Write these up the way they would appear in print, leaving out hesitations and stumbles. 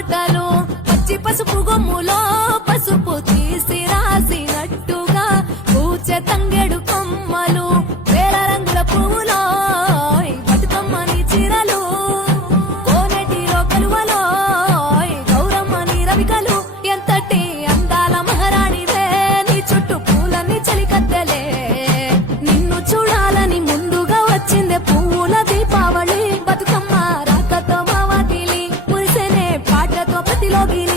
తోటలు పచ్చి పసుపు గొమ్ములో పసుపు తీసి రాసినట్టుగా పూచె తంగెడు కొమ్మలు వేల రంగుల పువ్వులో బతుకమ్మని చీరలు కోనేటిలో కలువలో గౌరమ్మని రవికలు ఎంతటి అందాల మహారాణివే నీ చుట్టూ పూలన్నీ చలికత్తెలే నిన్ను చూడాలని ముందుగా వచ్చిందే పువ్వుల దీపావళి బతుకమ్మ రాకతో మావాకిలి మురిసెనే పాటతో ప్రతిలోగిలి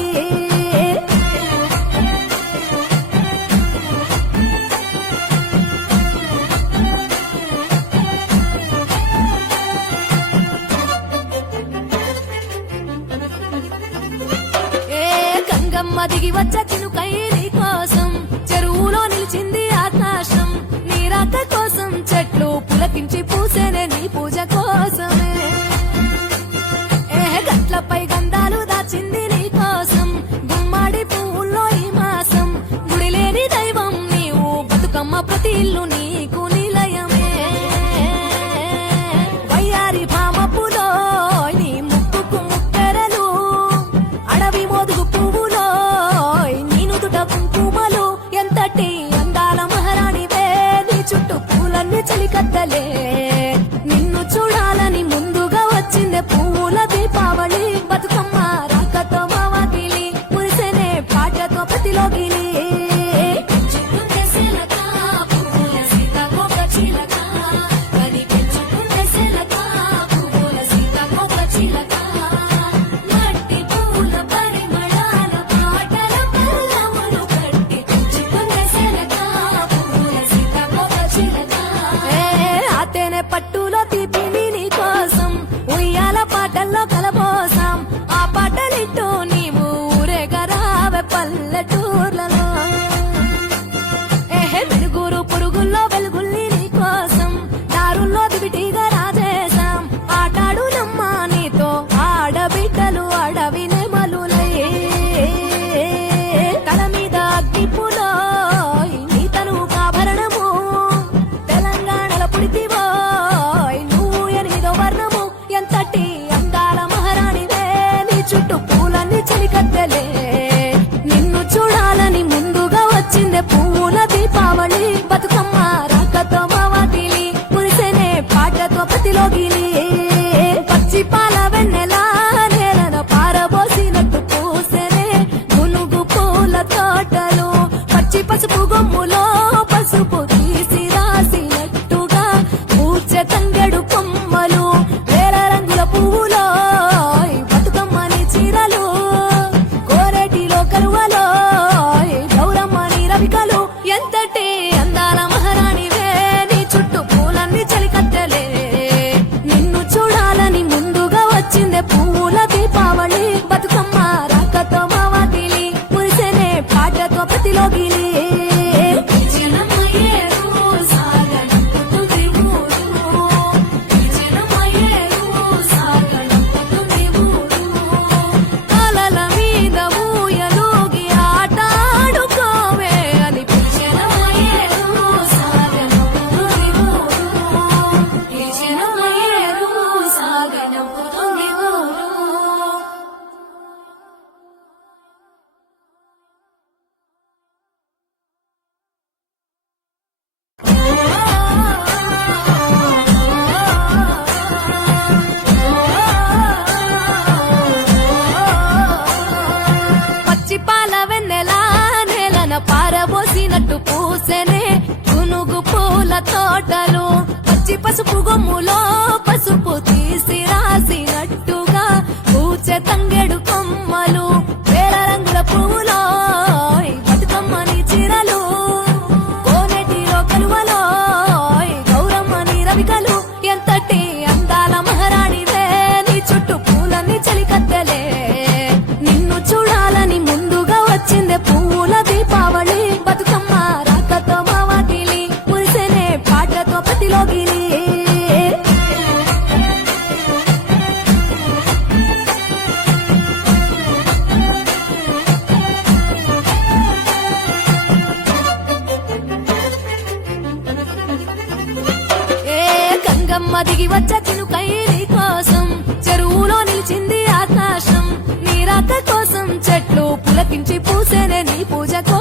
గంగమ్మ దిగి వచ్చ చినుకై నీ కోసం చెరువులో నిలిచింది ఆకాశం నీ రాక కోసం చెట్లు పులకించి పూసేనే నీ పూజ కోసమే గట్లపై గంధాలు దాచింది నీ కోసం గుమ్మాడి పువ్వుల్లో ఈ మాసం గుడిలేని దైవం నీవు బతుకమ్మ ప్రతి ఇల్లు నీకు నిలయమే వయ్యారి భామపులో నీ ముక్కుకు ముక్కెరలు అడవి మోదుగు పువ్వులో నీ నుదుట కుంకుమలు ఎంతటి అందాల మహారాణివే నీ చుట్టూ పూలన్నీ చలికత్తలే నిన్ను చూడాలని ముందుగా వచ్చిందే పువ్వుల దీపావళి బతుకమ్మ రాకతో మావాకిలి మురిసెనే పాటతో ప్రతిలోగిలి పట్టులో తీపిని నీ కోసం ఉయ్యాల పాటల్లో కలబోసాం ఆ పాటలిట్టు నీవు ఊరేగరావే పల్లెటూర్లలో వెలుగురు పురుగుల్లో వెలుగుల్ని నీ కోసం దారుల్లో దివిటిగా రాజేశాం ఆటాడు నమ్మ నీతో ఆడబిడ్డలు అడవి నెమలులై తల మీద అగ్గిపులో నీ తను ఆభరణము తెలంగాణలో పుడితివో నువ్వు ఎనిమిదో వర్ణము ఎంతటి అందాల మహారాణివే నీ చుట్టూ పూలన్నీ చలికత్తెలే నిన్ను చూడాలని ముందుగా వచ్చిందే పువ్వుల దీపావళి బతుకమ్మ రాకతో మావాకిలి మురిసెనే పాటతో ప్రతిలోగిలి పచ్చి పాల వెన్నెలా నేలన పారబోసినట్టు పూసెనే గునుగు పూల తోటలు పచ్చి పసుపు గొమ్ములో పసుపు తీసి రాసినట్టుగా పూచె తంగెడు కొమ్మలు వేల రంగుల పువ్వులో బతుకమ్మని చీరలు కోరేటిలో కలువలో గౌరమ్మని రవికలు ఎంతటి అందాల మహారాణివే నీ చుట్టూ పూలన్నీ చలికత్తెలే నిన్ను చూడాలని ముందుగా వచ్చిందే పువ్వుల దీపావళి బతుకమ్మ రాకతో మావాకిలి మురిసెనే పాటతో ప్రతిలోగిలి అలల మీద ఊయలూగి ఆటాడుకోవే అని పచ్చి పాల వెన్నెలా నేలన పారబోసినట్టు పూసెనే గునుగు పూల తోటలు పచ్చి పసుపు గొమ్ములో పసుపు తీసి రాసినట్టుగా పూచె తంగెడు కొమ్మలు వేల రంగుల పువ్వులో బతుకమ్మని చీరలు కోనేటిలో కలువలో గౌరమ్మని రవికలు ఎంతటి అందాల మహారాణివే నీ చుట్టూ పూలన్నీ చలికత్తెలే నిన్ను చూడాలని ముందుగా వచ్చిందే పువ్వుల దీపావళి బతుకమ్మ రాకతో మావాకిలి మురిసెనే పాటతో ప్రతిలోగిలి గంగమ్మ దిగి వచ్చ చినుకై నీ కోసం చెరువులో నిలిచింది ఆకాశం నీ రాక నీ పూజ కోసం